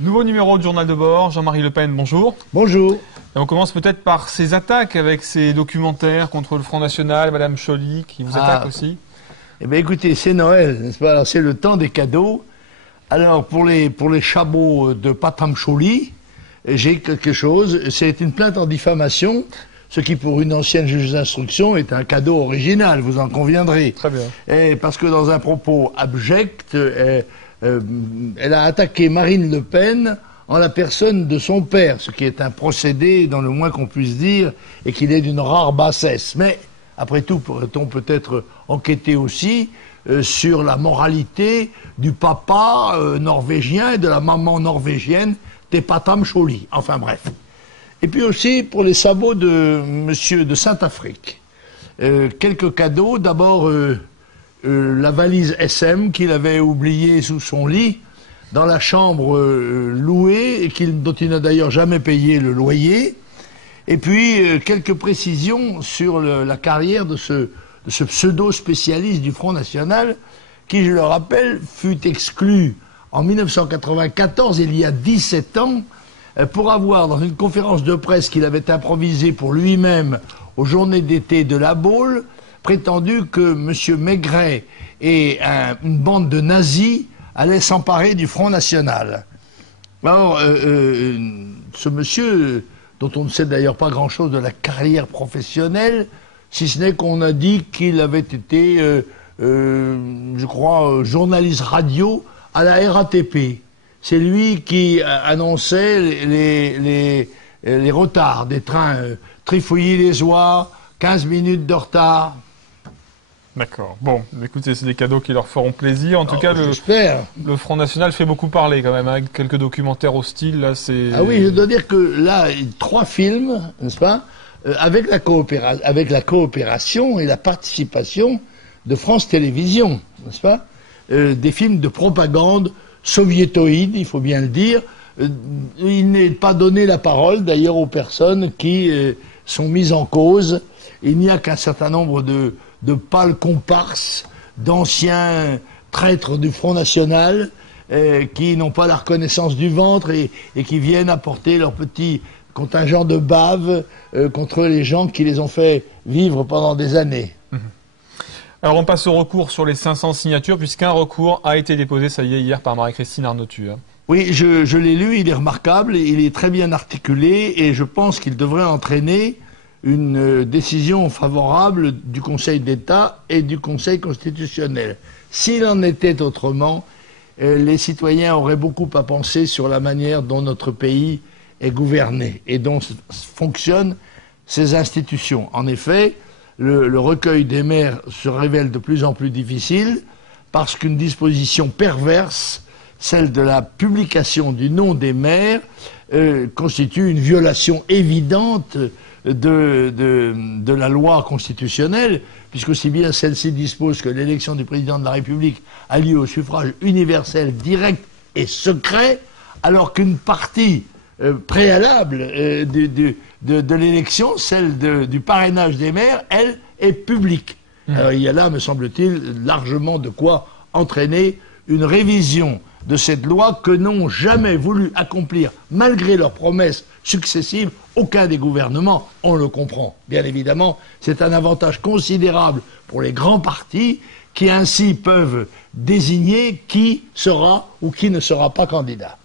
Nouveau numéro de Journal de bord, Jean-Marie Le Pen, bonjour. Bonjour. Et on commence peut-être par ces attaques avec ces documentaires contre le Front National, Madame Choly qui vous attaque aussi. Eh bien écoutez, c'est Noël, n'est-ce pas? Alors c'est le temps des cadeaux. Alors pour les chabots de Patam Choly, j'ai quelque chose, c'est une plainte en diffamation, ce qui pour une ancienne juge d'instruction est un cadeau original, vous en conviendrez. Très bien. Et parce que dans un propos abject, elle a attaqué Marine Le Pen en la personne de son père, ce qui est un procédé, dans le moins qu'on puisse dire, et qu'il est d'une rare bassesse. Mais, après tout, pourrait-on peut-être enquêter aussi sur la moralité du papa norvégien et de la maman norvégienne des Patam Choly. Enfin bref. Et puis aussi, pour les sabots de monsieur de Saint-Afrique, quelques cadeaux. D'abord, la valise SM qu'il avait oubliée sous son lit, dans la chambre louée, et dont il n'a d'ailleurs jamais payé le loyer. Et puis, quelques précisions sur la carrière de ce pseudo-spécialiste du Front National, qui, je le rappelle, fut exclu en 1994, il y a 17 ans, pour avoir, dans une conférence de presse qu'il avait improvisée pour lui-même aux journées d'été de la Baule, prétendu que M. Maigret et une bande de nazis allaient s'emparer du Front National. Alors, ce monsieur, dont on ne sait d'ailleurs pas grand-chose de la carrière professionnelle, si ce n'est qu'on a dit qu'il avait été, je crois, journaliste radio à la RATP. C'est lui qui annonçait les retards des trains Trifouilly-les-Oies, 15 minutes de retard. D'accord. Bon, écoutez, c'est des cadeaux qui leur feront plaisir. En tout cas, le Front National fait beaucoup parler quand même, avec quelques documentaires hostiles. Là, c'est... Ah oui, je dois dire que là, 3 films, n'est-ce pas, avec la coopération et la participation de France Télévisions, n'est-ce pas, des films de propagande soviétoïde, il faut bien le dire. Il n'est pas donné la parole, d'ailleurs, aux personnes qui sont mises en cause. Il n'y a qu'un certain nombre de pâles comparses, d'anciens traîtres du Front National, qui n'ont pas la reconnaissance du ventre et qui viennent apporter leur petit contingent de bave contre les gens qui les ont fait vivre pendant des années. Alors on passe au recours sur les 500 signatures, puisqu'un recours a été déposé, ça y est, hier par Marie-Christine Arnautu. Oui, je l'ai lu, il est remarquable, il est très bien articulé, et je pense qu'il devrait entraîner une décision favorable du Conseil d'État et du Conseil constitutionnel. S'il en était autrement, les citoyens auraient beaucoup à penser sur la manière dont notre pays est gouverné et dont fonctionnent ses institutions. En effet, le recueil des maires se révèle de plus en plus difficile parce qu'une disposition perverse, celle de la publication du nom des maires, constitue une violation évidente de la loi constitutionnelle, puisque aussi bien celle-ci dispose que l'élection du président de la République a lieu au suffrage universel, direct et secret, alors qu'une partie préalable de l'élection, celle du parrainage des maires, elle est publique. Alors il y a là, me semble-t-il, largement de quoi entraîner une révision de cette loi que n'ont jamais voulu accomplir, malgré leurs promesses successives, aucun des gouvernements. On le comprend, bien évidemment. C'est un avantage considérable pour les grands partis qui ainsi peuvent désigner qui sera ou qui ne sera pas candidat.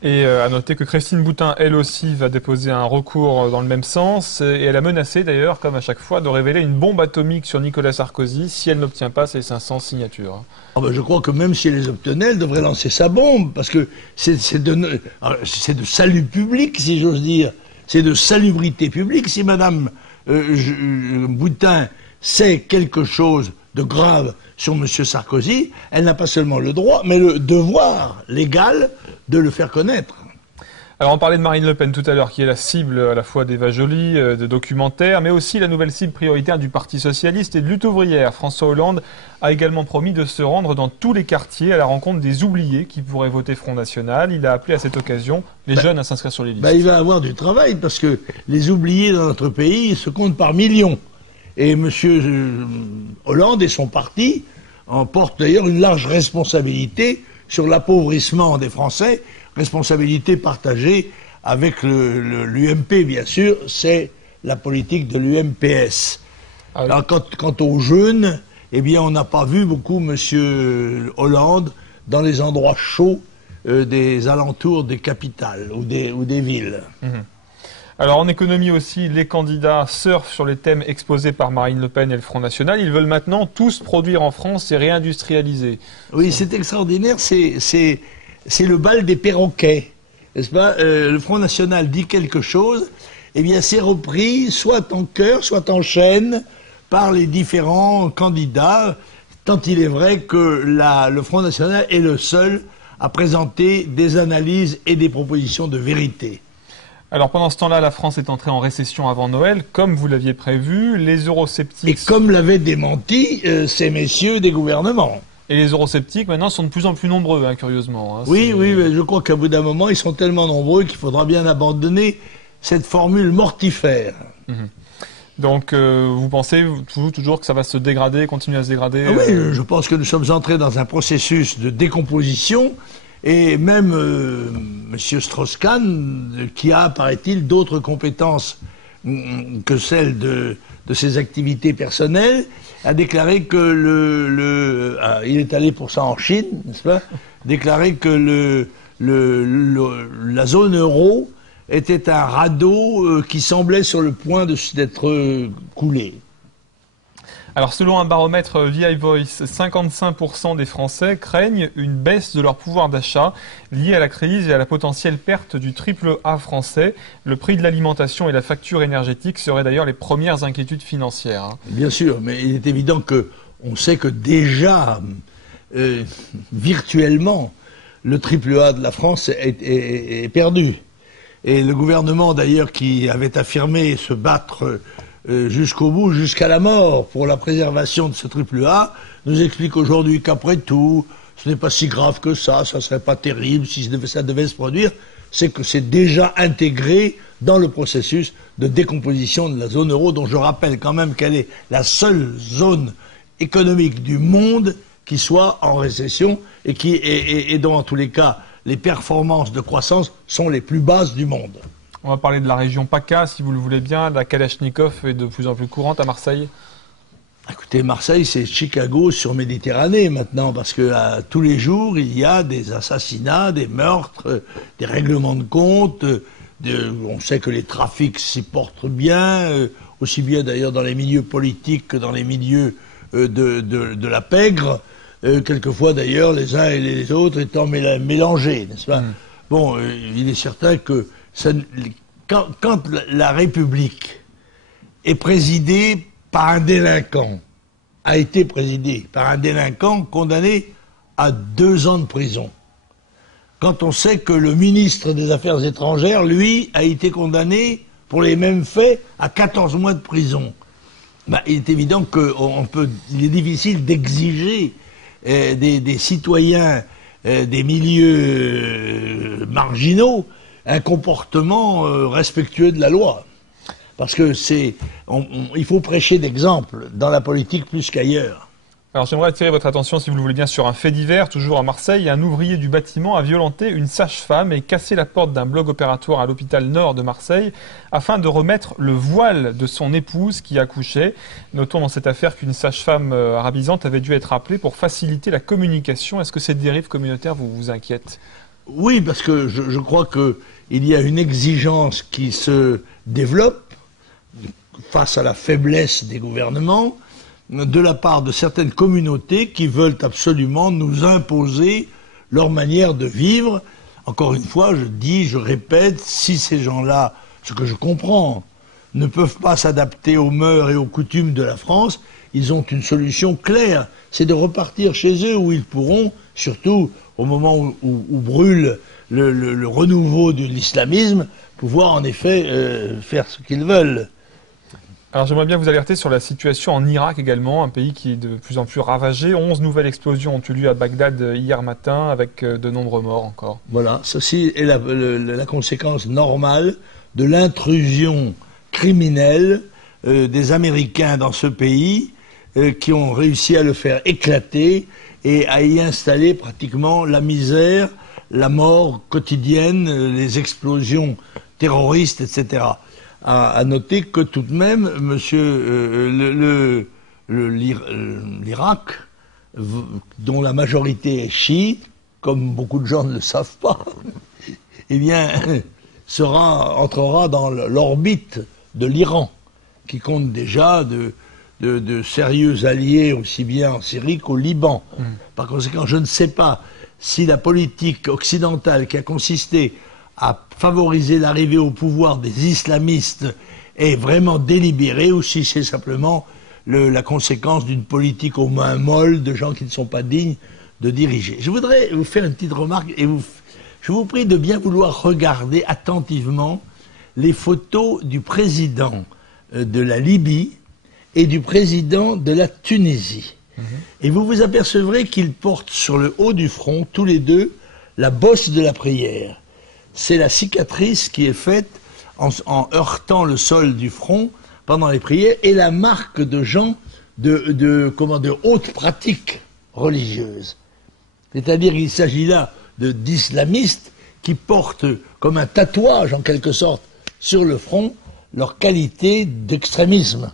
Et à noter que Christine Boutin, elle aussi, va déposer un recours dans le même sens. Et elle a menacé d'ailleurs, comme à chaque fois, de révéler une bombe atomique sur Nicolas Sarkozy si elle n'obtient pas ces 500 signatures. Oh ben je crois que même si elle les obtenait, elle devrait lancer sa bombe, parce que c'est de salut public, si j'ose dire. C'est de salubrité publique. Si Madame Boutin sait quelque chose de grave sur M. Sarkozy, elle n'a pas seulement le droit, mais le devoir légal de le faire connaître. Alors on parlait de Marine Le Pen tout à l'heure, qui est la cible à la fois d'Eva Joly, de documentaires, mais aussi la nouvelle cible prioritaire du Parti Socialiste et de lutte ouvrière. François Hollande a également promis de se rendre dans tous les quartiers à la rencontre des oubliés qui pourraient voter Front National. Il a appelé à cette occasion les jeunes à s'inscrire sur les listes. Il va avoir du travail, parce que les oubliés dans notre pays se comptent par millions. Et M. Hollande et son parti en portent d'ailleurs une large responsabilité sur l'appauvrissement des Français, responsabilité partagée avec l'UMP, bien sûr, c'est la politique de l'UMPS. Ah oui. Alors, quant aux jeunes, eh bien, on n'a pas vu beaucoup M. Hollande dans les endroits chauds des alentours des capitales ou des villes. Mmh. Alors en économie aussi, les candidats surfent sur les thèmes exposés par Marine Le Pen et le Front National. Ils veulent maintenant tous produire en France et réindustrialiser. Oui, c'est extraordinaire, c'est le bal des perroquets, n'est-ce pas? Le Front National dit quelque chose, eh bien c'est repris soit en chœur, soit en chaîne par les différents candidats, tant il est vrai que le Front National est le seul à présenter des analyses et des propositions de vérité. Alors pendant ce temps-là, la France est entrée en récession avant Noël, comme vous l'aviez prévu. Les eurosceptiques... Et comme l'avaient démenti ces messieurs des gouvernements. Et les eurosceptiques, maintenant, sont de plus en plus nombreux, hein, curieusement. Hein, oui, mais je crois qu'à bout d'un moment, ils sont tellement nombreux qu'il faudra bien abandonner cette formule mortifère. Mmh. Donc, vous pensez toujours que ça va se dégrader, continuer à se dégrader? Ah oui, je pense que nous sommes entrés dans un processus de décomposition. Et même M. Strauss-Kahn, qui a, paraît-il, d'autres compétences que celles de ses activités personnelles, a déclaré que il est allé pour ça en Chine, n'est-ce pas? Déclaré que la zone euro était un radeau qui semblait sur le point d'être coulé. Alors selon un baromètre VI Voice, 55% des Français craignent une baisse de leur pouvoir d'achat liée à la crise et à la potentielle perte du triple A français. Le prix de l'alimentation et la facture énergétique seraient d'ailleurs les premières inquiétudes financières. Hein. Bien sûr, mais il est évident qu'on sait que déjà, virtuellement, le triple A de la France est perdu. Et le gouvernement d'ailleurs qui avait affirmé se battre jusqu'au bout, jusqu'à la mort, pour la préservation de ce triple A, nous explique aujourd'hui qu'après tout, ce n'est pas si grave que ça serait pas terrible si ça devait se produire, c'est que c'est déjà intégré dans le processus de décomposition de la zone euro, dont je rappelle quand même qu'elle est la seule zone économique du monde qui soit en récession et dont, en tous les cas, les performances de croissance sont les plus basses du monde. On va parler de la région PACA, si vous le voulez bien. La Kalachnikov est de plus en plus courante à Marseille. Écoutez, Marseille, c'est Chicago sur Méditerranée maintenant, parce que tous les jours, il y a des assassinats, des meurtres, des règlements de compte. On sait que les trafics s'y portent bien, aussi bien d'ailleurs dans les milieux politiques que dans les milieux de la pègre. Quelquefois d'ailleurs, les uns et les autres étant mélangés, n'est-ce pas? Bon, il est certain que quand la République est présidée par un délinquant, a été présidée par un délinquant condamné à 2 ans de prison, quand on sait que le ministre des Affaires étrangères, lui, a été condamné pour les mêmes faits à 14 mois de prison, ben, il est évident qu'il est difficile d'exiger des citoyens des milieux marginaux un comportement respectueux de la loi. Parce que il faut prêcher d'exemple dans la politique plus qu'ailleurs. Alors j'aimerais attirer votre attention, si vous le voulez bien, sur un fait divers. Toujours à Marseille, un ouvrier du bâtiment a violenté une sage-femme et cassé la porte d'un bloc opératoire à l'hôpital Nord de Marseille afin de remettre le voile de son épouse qui accouchait. Notons dans cette affaire qu'une sage-femme arabisante avait dû être appelée pour faciliter la communication. Est-ce que cette dérive communautaire vous inquiète? Oui, parce que je crois qu'il y a une exigence qui se développe face à la faiblesse des gouvernements, de la part de certaines communautés qui veulent absolument nous imposer leur manière de vivre. Encore une fois, je répète, si ces gens-là, ce que je comprends, ne peuvent pas s'adapter aux mœurs et aux coutumes de la France, ils ont une solution claire, c'est de repartir chez eux où ils pourront, surtout au moment où brûle le renouveau de l'islamisme, pouvoir en effet faire ce qu'ils veulent. Alors j'aimerais bien vous alerter sur la situation en Irak également, un pays qui est de plus en plus ravagé. 11 nouvelles explosions ont eu lieu à Bagdad hier matin, avec de nombreux morts encore. Voilà, ceci est la conséquence normale de l'intrusion criminelle des Américains dans ce pays qui ont réussi à le faire éclater et à y installer pratiquement la misère, la mort quotidienne, les explosions terroristes, etc. À noter que tout de même, l'Irak, dont la majorité est chiite, comme beaucoup de gens ne le savent pas, eh bien, entrera dans l'orbite de l'Iran, qui compte déjà de sérieux alliés aussi bien en Syrie qu'au Liban. Par conséquent, je ne sais pas si la politique occidentale qui a consisté à favoriser l'arrivée au pouvoir des islamistes est vraiment délibérée ou si c'est simplement la conséquence d'une politique aux mains molles de gens qui ne sont pas dignes de diriger. Je voudrais vous faire une petite remarque et je vous prie de bien vouloir regarder attentivement les photos du président de la Libye et du président de la Tunisie. Et vous vous apercevrez qu'ils portent sur le haut du front, tous les deux, la bosse de la prière. C'est la cicatrice qui est faite en heurtant le sol du front pendant les prières et la marque de gens de haute pratique religieuse. C'est-à-dire qu'il s'agit là d'islamistes qui portent comme un tatouage en quelque sorte sur le front leur qualité d'extrémisme.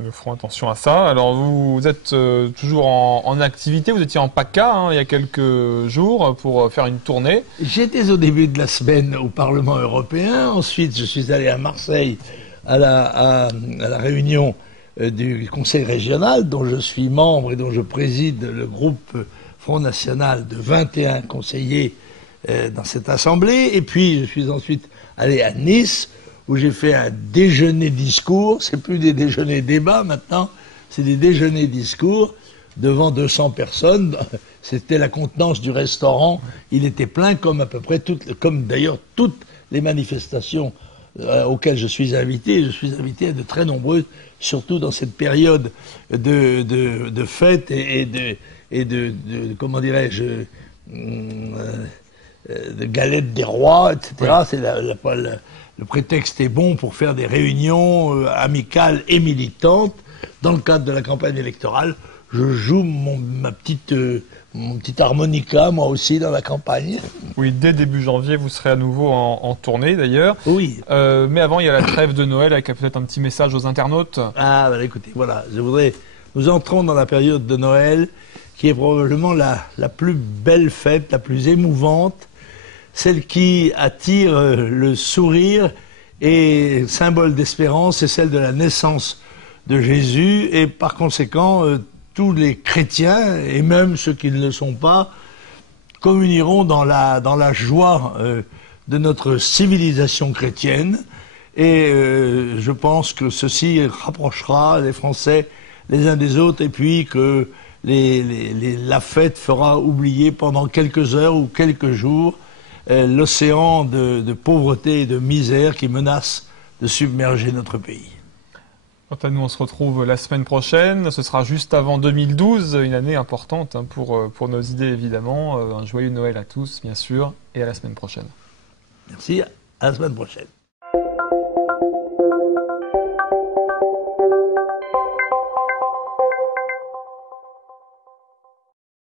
Nous ferons attention à ça. Alors vous êtes toujours en activité, vous étiez en PACA il y a quelques jours pour faire une tournée. J'étais au début de la semaine au Parlement européen, ensuite je suis allé à Marseille à la réunion du Conseil régional dont je suis membre et dont je préside le groupe Front National de 21 conseillers dans cette assemblée. Et puis je suis ensuite allé à Nice où j'ai fait un déjeuner-discours. C'est plus des déjeuners-débats maintenant, c'est des déjeuners-discours devant 200 personnes. C'était la contenance du restaurant. Il était plein comme à peu près comme d'ailleurs toutes les manifestations auxquelles je suis invité. Je suis invité à de très nombreuses, surtout dans cette période de fêtes et de comment dirais-je, de galettes des rois, etc. Ouais. C'est le prétexte est bon pour faire des réunions amicales et militantes. Dans le cadre de la campagne électorale, je joue mon petit harmonica, moi aussi, dans la campagne. Oui, dès début janvier, vous serez à nouveau en tournée, d'ailleurs. Oui. Mais avant, il y a la trêve de Noël, avec peut-être un petit message aux internautes. Ah, bah, écoutez, voilà, nous entrons dans la période de Noël, qui est probablement la plus belle fête, la plus émouvante, celle qui attire le sourire et symbole d'espérance, c'est celle de la naissance de Jésus, et par conséquent, tous les chrétiens, et même ceux qui ne le sont pas, communieront dans la joie de notre civilisation chrétienne, et je pense que ceci rapprochera les Français les uns des autres, et puis que la fête fera oublier pendant quelques heures ou quelques jours l'océan de pauvreté et de misère qui menace de submerger notre pays. Quant à nous, on se retrouve la semaine prochaine. Ce sera juste avant 2012, une année importante pour nos idées, évidemment. Un joyeux Noël à tous, bien sûr, et à la semaine prochaine. Merci, à la semaine prochaine.